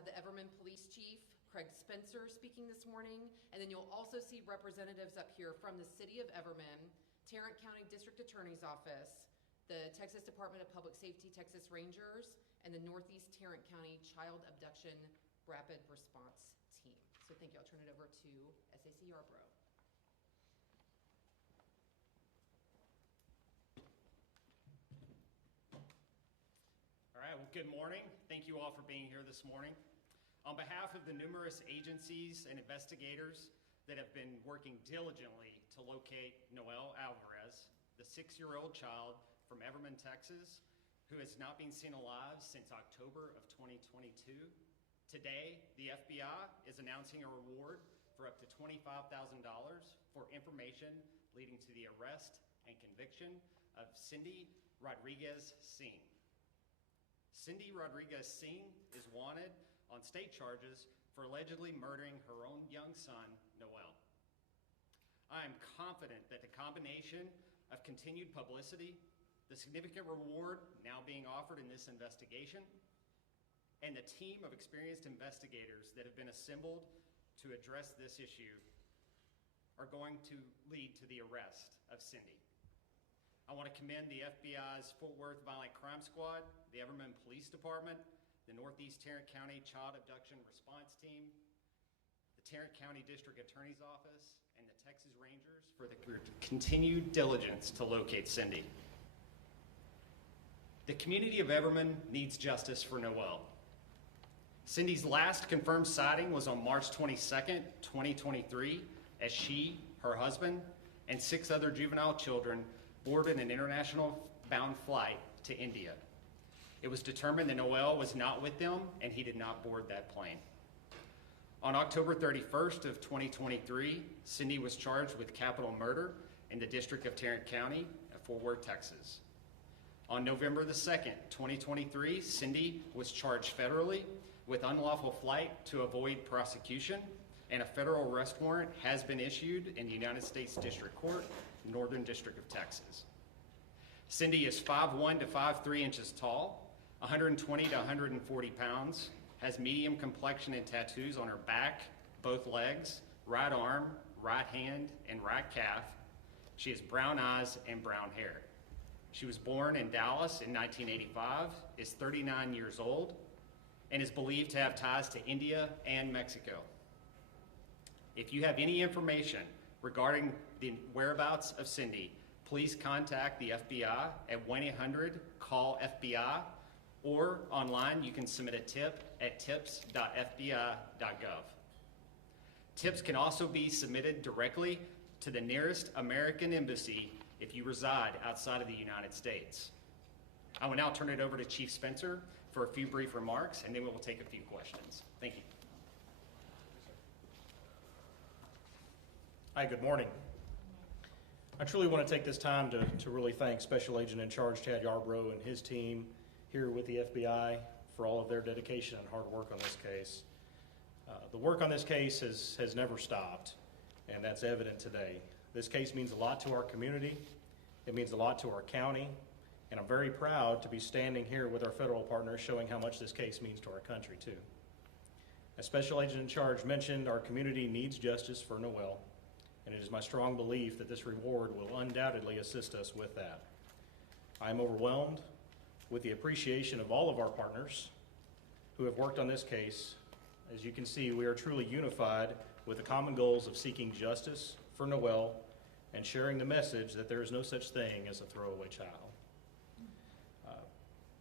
have the Everman Police Chief, Craig Spencer, speaking this morning. And then you'll also see representatives up here from the City of Everman, Tarrant County District Attorney's Office, the Texas Department of Public Safety, Texas Rangers, and the Northeast Tarrant County Child Abduction Rapid Response Team. So thank you. I'll turn it over to SAC Yarborough. All right, well, good morning. Thank you all for being here this morning. On behalf of the numerous agencies and investigators that have been working diligently to locate Noel Alvarez, the 6-year-old child from Everman, Texas, who has not been seen alive since October of 2022, today the FBI is announcing a reward for up to $25,000 for information leading to the arrest and conviction of Cindy Rodriguez-Singh. Cindy Rodriguez-Singh is wanted on state charges for allegedly murdering her own young son, Noel. I am confident that the combination of continued publicity, the significant reward now being offered in this investigation, and the team of experienced investigators that have been assembled to address this issue are going to lead to the arrest of Cindy. I want to commend the FBI's Fort Worth Violent Crime Squad, the Everman Police Department, the Northeast Tarrant County Child Abduction Response Team, the Tarrant County District Attorney's Office, and the Texas Rangers for the continued diligence to locate Cindy. The community of Everman needs justice for Noel. Cindy's last confirmed sighting was on March 22nd, 2023, as she, her husband, and 6 other juvenile children boarded an international-bound flight to India. It was determined that Noel was not with them, and he did not board that plane. On October 31st of 2023, Cindy was charged with capital murder in the District of Tarrant County at Fort Worth, Texas. On November the 2nd, 2023, Cindy was charged federally with unlawful flight to avoid prosecution, and a federal arrest warrant has been issued in the United States District Court, Northern District of Texas. Cindy is 5'1" to 5'3" inches tall, 120 to 140 pounds, has medium complexion and tattoos on her back, both legs, right arm, right hand, and right calf. She has brown eyes and brown hair. She was born in Dallas in 1985, is 39 years old, and is believed to have ties to India and Mexico. If you have any information regarding the whereabouts of Cindy, please contact the FBI at 1-800-CALL-FBI, or online you can submit a tip at tips.fbi.gov. Tips can also be submitted directly to the nearest American embassy if you reside outside of the United States. I will now turn it over to Chief Spencer for a few brief remarks, and then we will take a few questions. Thank you. Hi, good morning. I truly want to take this time to really thank Special Agent in Charge Chad Yarborough and his team here with the FBI for all of their dedication and hard work on this case. The work on this case has never stopped, and that's evident today. This case means a lot to our community, it means a lot to our county, and I'm very proud to be standing here with our federal partners showing how much this case means to our country too. As Special Agent in Charge mentioned, our community needs justice for Noel, and it is my strong belief that this reward will undoubtedly assist us with that. I am overwhelmed with the appreciation of all of our partners who have worked on this case. As you can see, we are truly unified with the common goals of seeking justice for Noel and sharing the message that there is no such thing as a throwaway child.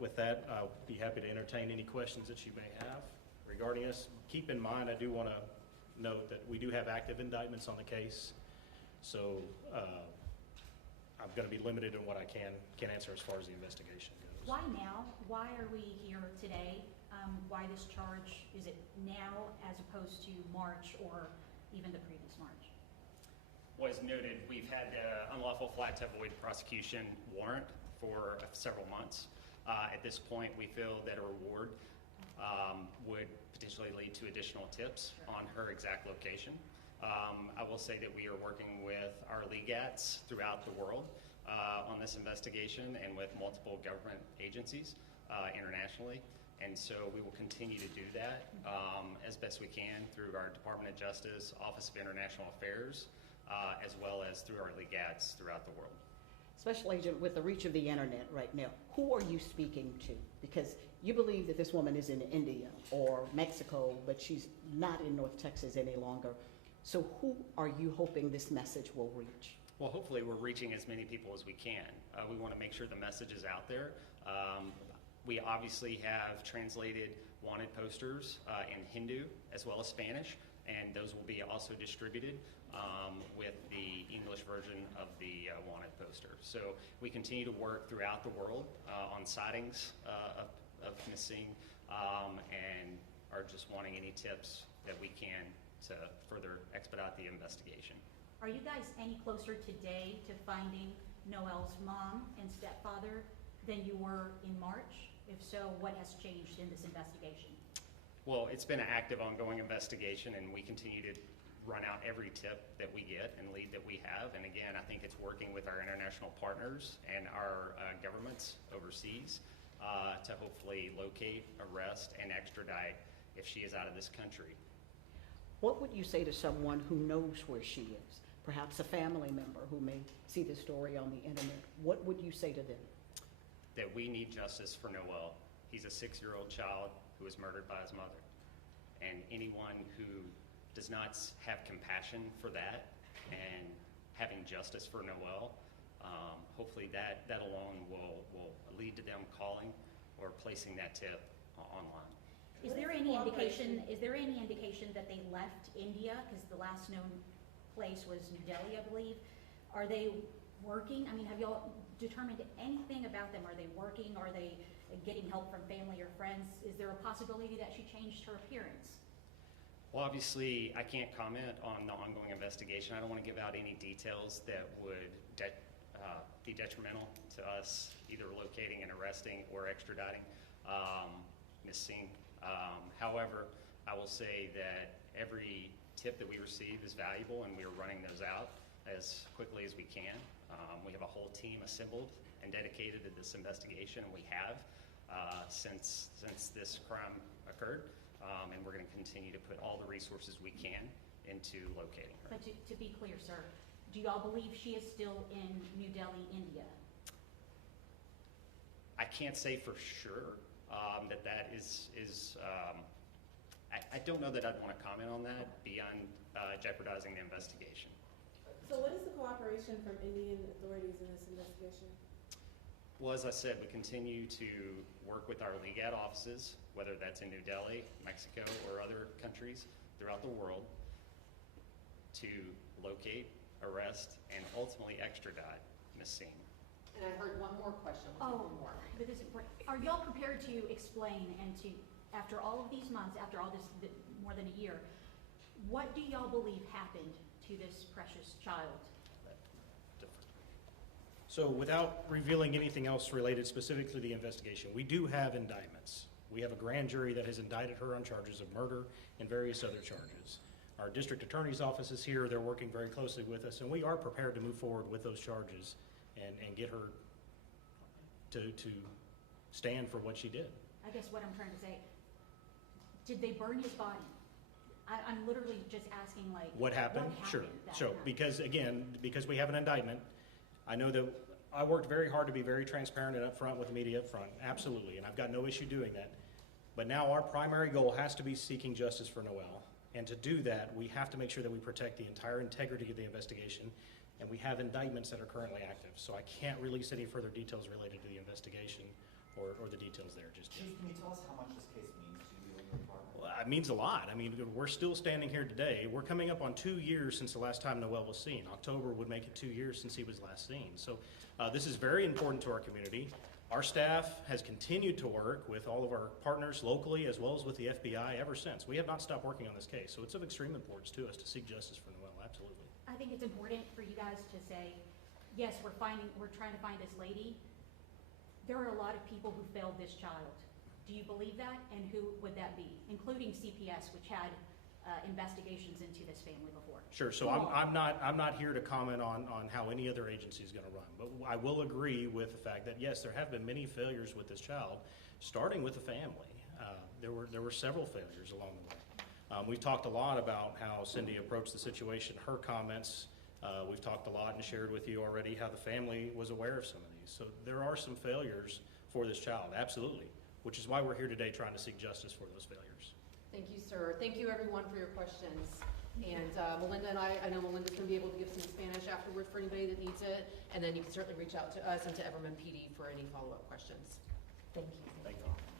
With that, I'll be happy to entertain any questions that you may have regarding us. Keep in mind, I do want to note that we do have active indictments on the case, so I'm going to be limited in what I can answer as far as the investigation goes. Why now? Why are we here today? Why this charge? Is it now as opposed to March or even the previous March? Well, as noted, we've had the unlawful flight to avoid prosecution warrant for several months. At this point, we feel that a reward would potentially lead to additional tips on her exact location. I will say that we are working with our legats throughout the world on this investigation and with multiple government agencies internationally. And so we will continue to do that as best we can through our Department of Justice, Office of International Affairs, as well as through our legats throughout the world. Special Agent, with the reach of the internet right now, who are you speaking to? Because you believe that this woman is in India or Mexico, but she's not in North Texas any longer. So who are you hoping this message will reach? Well, hopefully we're reaching as many people as we can. We want to make sure the message is out there. We obviously have translated wanted posters in Hindu as well as Spanish, and those will be also distributed with the English version of the wanted poster. So we continue to work throughout the world on sightings of Ms. Singh and are just wanting any tips that we can to further expedite the investigation. Are you guys any closer today to finding Noelle's mom and stepfather than you were in March? If so, what has changed in this investigation? Well, it's been an active, ongoing investigation, and we continue to run out every tip that we get and lead that we have. And again, I think it's working with our international partners and our governments overseas to hopefully locate, arrest, and extradite if she is out of this country. What would you say to someone who knows where she is? Perhaps a family member who may see the story on the internet. What would you say to them? That we need justice for Noelle. He's a 6-year-old child who was murdered by his mother. And anyone who does not have compassion for that and having justice for Noelle, hopefully that alone will lead to them calling or placing that tip online. Is there any indication that they left India? Because the last known place was New Delhi, I believe. Are they working? I mean, have y'all determined anything about them? Are they working? Are they getting help from family or friends? Is there a possibility that she changed her appearance? Well, obviously, I can't comment on the ongoing investigation. I don't want to give out any details that would be detrimental to us, either locating and arresting or extraditing Ms. Singh. However, I will say that every tip that we receive is valuable, and we are running those out as quickly as we can. We have a whole team assembled and dedicated to this investigation, and we have since this crime occurred. And we're going to continue to put all the resources we can into locating her. But to be clear, sir, do y'all believe she is still in New Delhi, India? I can't say for sure that is I don't know that I'd want to comment on that beyond jeopardizing the investigation. So what is the cooperation from Indian authorities in this investigation? Well, as I said, we continue to work with our legat offices, whether that's in New Delhi, Mexico, or other countries throughout the world, to locate, arrest, and ultimately extradite Ms. Singh. And I heard one more question. Oh, One more. but this is important. Are y'all prepared to explain and to, after all of these months, after all this, more than a year, what do y'all believe happened to this precious child? So without revealing anything else related specifically to the investigation, we do have indictments. We have a grand jury that has indicted her on charges of murder and various other charges. Our district attorney's office is here. They're working very closely with us, and we are prepared to move forward with those charges and get her to stand for what she did. I guess what I'm trying to say, did they burn his body? I'm literally just asking, like, What happened? Sure. that So night? because we have an indictment, I know that I worked very hard to be very transparent and upfront with the media up front, absolutely, and I've got no issue doing that. But now our primary goal has to be seeking justice for Noelle. And to do that, we have to make sure that we protect the entire integrity of the investigation, and we have indictments that are currently active. So I can't release any further details related to the investigation or the details there just yet. Chief, can you tell us how much this case means to you and your department? Well, it means a lot. I mean, we're still standing here today. We're coming up on 2 years since the last time Noelle was seen. October would make it 2 years since he was last seen. So this is very important to our community. Our staff has continued to work with all of our partners locally as well as with the FBI ever since. We have not stopped working on this case. So it's of extreme importance to us to seek justice for Noelle, absolutely. I think it's important for you guys to say, yes, we're trying to find this lady. There are a lot of people who failed this child. Do you believe that? And who would that be? Including CPS, which had investigations into this family before. Sure. So I'm not here to comment on how any other agency is going to run, but I will agree with the fact that yes, there have been many failures with this child, starting with the family. there were several failures along the way. We've talked a lot about how Cindy approached the situation, her comments. We've talked a lot and shared with you already how the family was aware of some of these. So there are some failures for this child, absolutely, which is why we're here today trying to seek justice for those failures. Thank you, sir. Thank you, everyone, for your questions. And Melinda and I know Melinda's going to be able to give some Spanish afterward for anybody that needs it. And then you can certainly reach out to us and to Everman PD for any follow-up questions. Thank you. Thank you.